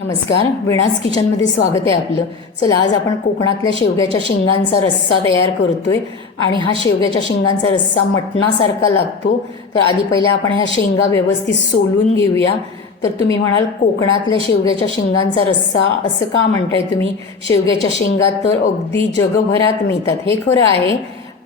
नमस्कार, विणास किचनमध्ये स्वागत आहे आपलं. चला, आज आपण कोकणातल्या शेवग्याच्या शेंगांचा रस्सा तयार करतोय आणि हा शेवग्याच्या शेंगांचा रस्सा मटणासारखा लागतो. तर आधी पहिला आपण ह्या शेंगा व्यवस्थित सोलून घेऊया. तर तुम्ही म्हणाल कोकणातल्या शेवग्याच्या शेंगांचा रस्सा असं का म्हणताय तुम्ही? शेवग्याच्या शेंगा तर अगदी जगभरात मिळतात, हे खरं आहे.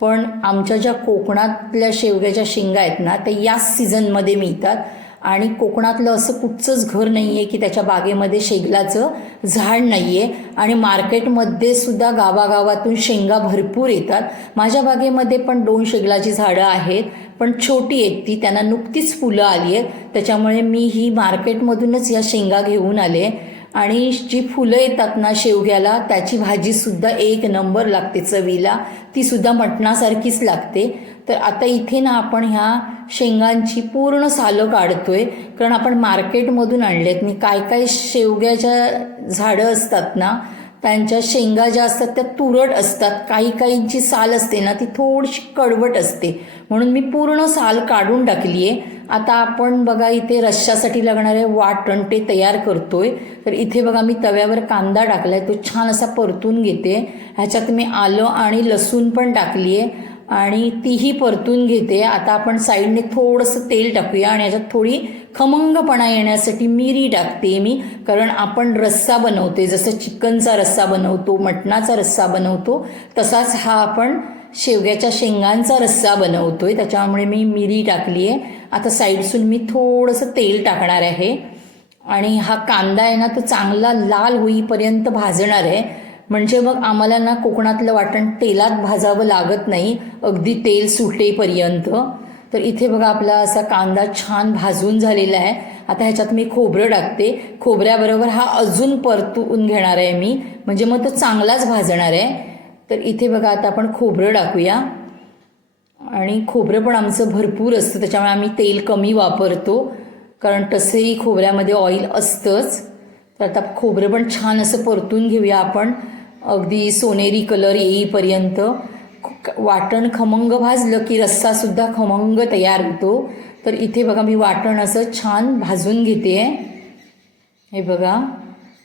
पण आमच्या ज्या कोकणातल्या शेवग्याच्या शेंगा आहेत ना, त्या याच सीझनमध्ये मिळतात. आणि कोकणातलं असं कुठचंच घर नाही आहे की त्याच्या बागेमध्ये शेंगाचं झाड नाही आहे. आणि मार्केटमध्ये सुद्धा गावागावातून शेंगा भरपूर येतात. माझ्या बागेमध्ये पण 2 शेंगाची झाडं आहेत, पण छोटी आहेत ती, त्यांना नुकतीच फुलं आली आहेत. त्याच्यामुळे मी ही मार्केटमधूनच या शेंगा घेऊन आले. आणि जी फुलं येतात ना शेवग्याला, त्याची भाजीसुद्धा एक नंबर लागते चवीला, तीसुद्धा मटणासारखीच लागते. तर आता इथे ना आपण ह्या शेंगांची पूर्ण सालं काढतोय, कारण आपण मार्केटमधून आणलेत. मी काय शेवग्याच्या झाडं असतात ना, त्यांच्या शेंगा ज्या असतात त्या तुरट असतात, काहींची साल असते ना ती थोडीशी कडवट असते, म्हणून मी पूर्ण साल काढून टाकली आहे. आता आपण बघा इथे रश्श्यासाठी लागणारे वाटण ते तयार करतोय. तर इथे बघा मी तव्यावर कांदा टाकलाय, तो छान असा परतून घेते. ह्याच्यात मी आलं आणि लसूण पण टाकली आहे आणि तीही परतून घेते. आता आपण साईडने थोडंसं तेल टाकूया आणि याच्यात थोडी खमंगपणा येण्यासाठी मिरी टाकते मी, कारण आपण रस्सा बनवते, जसं चिकनचा रस्सा बनवतो, मटणाचा रस्सा बनवतो, तसाच हा आपण शेवग्याच्या शेंगांचा रस्सा बनवतोय, त्याच्यामुळे मी मिरी टाकली आहे. आता साईडसून मी थोडंसं तेल टाकणार आहे आणि हा कांदा आहे ना तो चांगला लाल होईपर्यंत भाजणार आहे. म्हणजे मग आम्हाला ना कोकणातलं वाटण तेलात भाजावं लागत नाही, अगदी तेल सुटेपर्यंत. तर इथे बघा आपला असा कांदा छान भाजून झालेला आहे. आता ह्याच्यात मी खोबरं टाकते. खोबऱ्याबरोबर हा अजून परतून घेणार आहे मी, म्हणजे मग तो चांगलाच भाजणार आहे. तर इथे बघा आता आपण खोबरं टाकूया. आणि खोबरं पण आमचं भरपूर असतं, त्याच्यामुळे आम्ही तेल कमी वापरतो, कारण तसेही खोबऱ्यामध्ये ऑइल असतंच. तर आता खोबरं पण छान असं परतून घेऊया आपण, अगदी सोनेरी कलर येईपर्यंत. वाटण खमंग भाजलं की रस्सासुद्धा खमंग तयार होतो. तर इथे बघा मी वाटण असं छान भाजून घेते. हे बघा,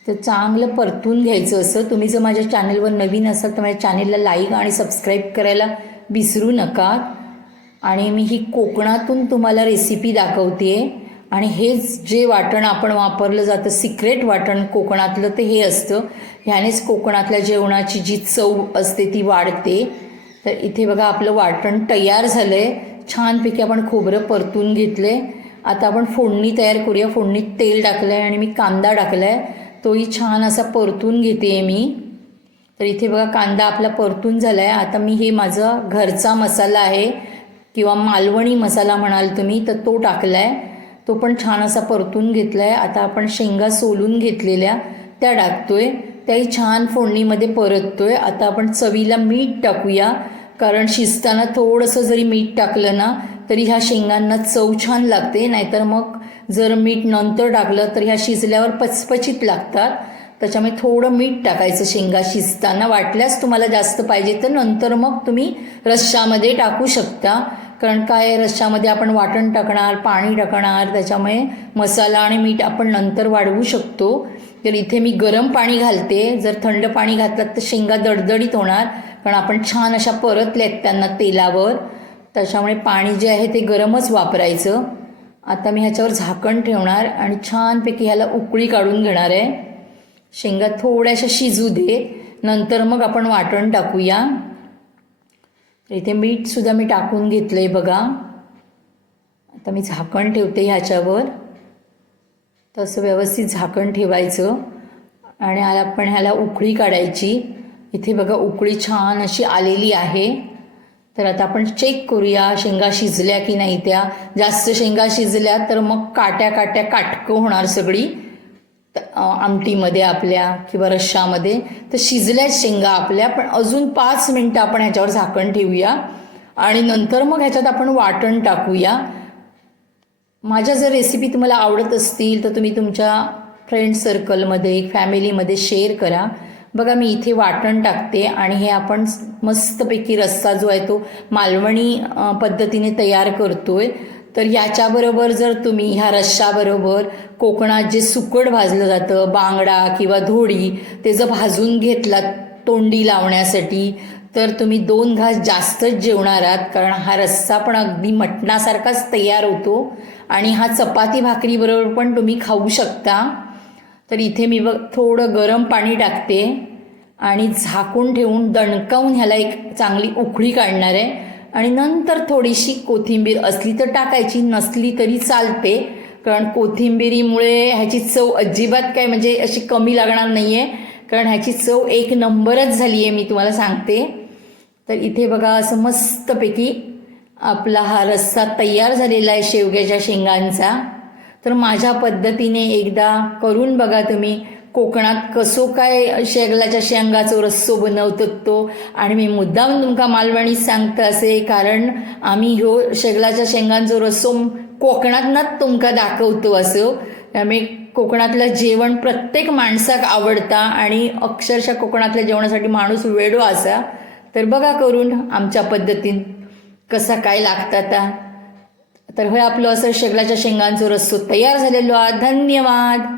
तर चांगलं परतून घ्यायचं असं. तुम्ही जर माझ्या चॅनलवर नवीन असाल तर माझ्या चॅनलला लाईक आणि सबस्क्राईब करायला विसरू नका. आणि मी ही कोकणातून तुम्हाला रेसिपी दाखवते. आणि हेच जे वाटण आपण वापरलं जातं, सिक्रेट वाटण कोकणातलं, ते हे असतं. ह्यानेच कोकणातल्या जेवणाची जी चव असते ती वाढते. तर इथे बघा आपलं वाटण तयार झालं आहे. छानपैकी आपण खोबरं परतून घेतलं आहे. आता आपण फोडणी तयार करूया. फोडणीत तेल टाकलं आहे आणि मी कांदा टाकला आहे, तोही छान असा परतून घेते मी. तर इथे बघा कांदा आपला परतून झाला आहे. आता मी हे माझा घरचा मसाला आहे किंवा मालवणी मसाला म्हणाल तुम्ही, तर तो टाकला आहे, तो पण छान असा परतून घेतला आहे. आता आपण शेंगा सोलून घेतलेल्या त्या टाकतोय, त्याही छान फोडणीमध्ये परततोय. आता आपण चवीला मीठ टाकूया, कारण शिजताना थोडंसं जरी मीठ टाकलं ना तरी ह्या शेंगांना चव छान लागते. नाहीतर मग जर मीठ नंतर टाकलं तर ह्या शिजल्यावर पचपचीत लागतात. त्याच्यामुळे थोडं मीठ टाकायचं शेंगा शिजताना. वाटल्यास तुम्हाला जास्त पाहिजे तर नंतर मग तुम्ही रश्श्यामध्ये टाकू शकता, कारण काय रश्श्यामध्ये आपण वाटण टाकणार, पाणी टाकणार, त्याच्यामुळे मसाला आणि मीठ आपण नंतर वाढवू शकतो. तर इथे मी गरम पाणी घालते. जर थंड पाणी घातलं तर शेंगा दडदडीत होणार, कारण आपण छान अशा परतल्यात त्यांना तेलावर, त्याच्यामुळे पाणी जे आहे ते गरमच वापरायचं. आता मी ह्याच्यावर झाकण ठेवणार आणि छानपैकी ह्याला उकळी काढून घेणार आहे. शेंगा थोड्याशा शिजू दे, नंतर मग आपण वाटण टाकूया. इथे मीठसुद्धा मी टाकून घेतलं आहे बघा. आता मी झाकण ठेवते ह्याच्यावर. तसं व्यवस्थित झाकण ठेवायचं आणि आपण ह्याला उकळी काढायची. इथे बघा उकळी छान अशी आलेली आहे. तर आता आपण चेक करूया शेंगा शिजल्या की नाही. त्या जास्त शेंगा शिजल्या तर मग काटकं होणार सगळी आमटीमध्ये आपल्या किंवा रश्शामध्ये. तर शिजल्याच शेंगा आपल्या, पण अजून 5 मिनटं आपण ह्याच्यावर झाकण ठेवूया आणि नंतर मग ह्याच्यात आपण वाटण टाकूया. माझ्या जर रेसिपी तुम्हाला आवडत असतील तर तुम्ही तुमच्या फ्रेंड सर्कलमध्ये, फॅमिलीमध्ये शेअर करा. बघा मी इथे वाटण टाकते आणि हे आपण मस्तपैकी रस्सा जो आहे तो मालवणी पद्धतीने तयार करतोय. तर याच्याबरोबर जर तुम्ही ह्या रश्शाबरोबर कोकणात जे सुकट भाजलं जातं बांगडा किंवा धोडी ते जर भाजून घेतलात तोंडी लावण्यासाठी तर तुम्ही 2 घास जास्तच जेवणार आहात, कारण हा रस्सा पण अगदी मटणासारखाच तयार होतो आणि हा चपाती भाकरीबरोबर पण तुम्ही खाऊ शकता. तर इथे मी थोडं गरम पाणी टाकते आणि झाकून ठेवून दणकावून ह्याला एक चांगली उकळी काढणार आहे आणि नंतर थोडीशी कोथिंबीर असली तर टाकायची, नसली तरी चालते, कारण कोथिंबिरीमुळे ह्याची चव अजिबात काय म्हणजे अशी कमी लागणार नाही आहे, कारण ह्याची चव एक नंबरच झाली आहे मी तुम्हाला सांगते. तर इथे बघा असं मस्तपैकी आपला हा रस्सा तयार झालेला आहे शेवग्याच्या शेंगांचा. तर माझ्या पद्धतीने एकदा करून बघा तुम्ही. कोकणात कसो काय शेगलाच्या शेंगाचो रस्सो बनवतात तो, आणि मी मुद्दाम तुमका मालवणीत सांगता असे कारण आम्ही ह्यो शेगलाच्या शेंगांचो रस्सो कोकणातनाच तुमका दाखवतो असो. त्यामुळे कोकणातलं जेवण प्रत्येक माणसाक आवडता आणि अक्षरशः कोकणातल्या जेवणासाठी माणूस वेडो असा. तर बघा करून आमच्या पद्धतीन कसा काय लागता. तर होय आपलं असं शेगलाच्या शेंगांचो रस्सो तयार झालेलो आहे. धन्यवाद.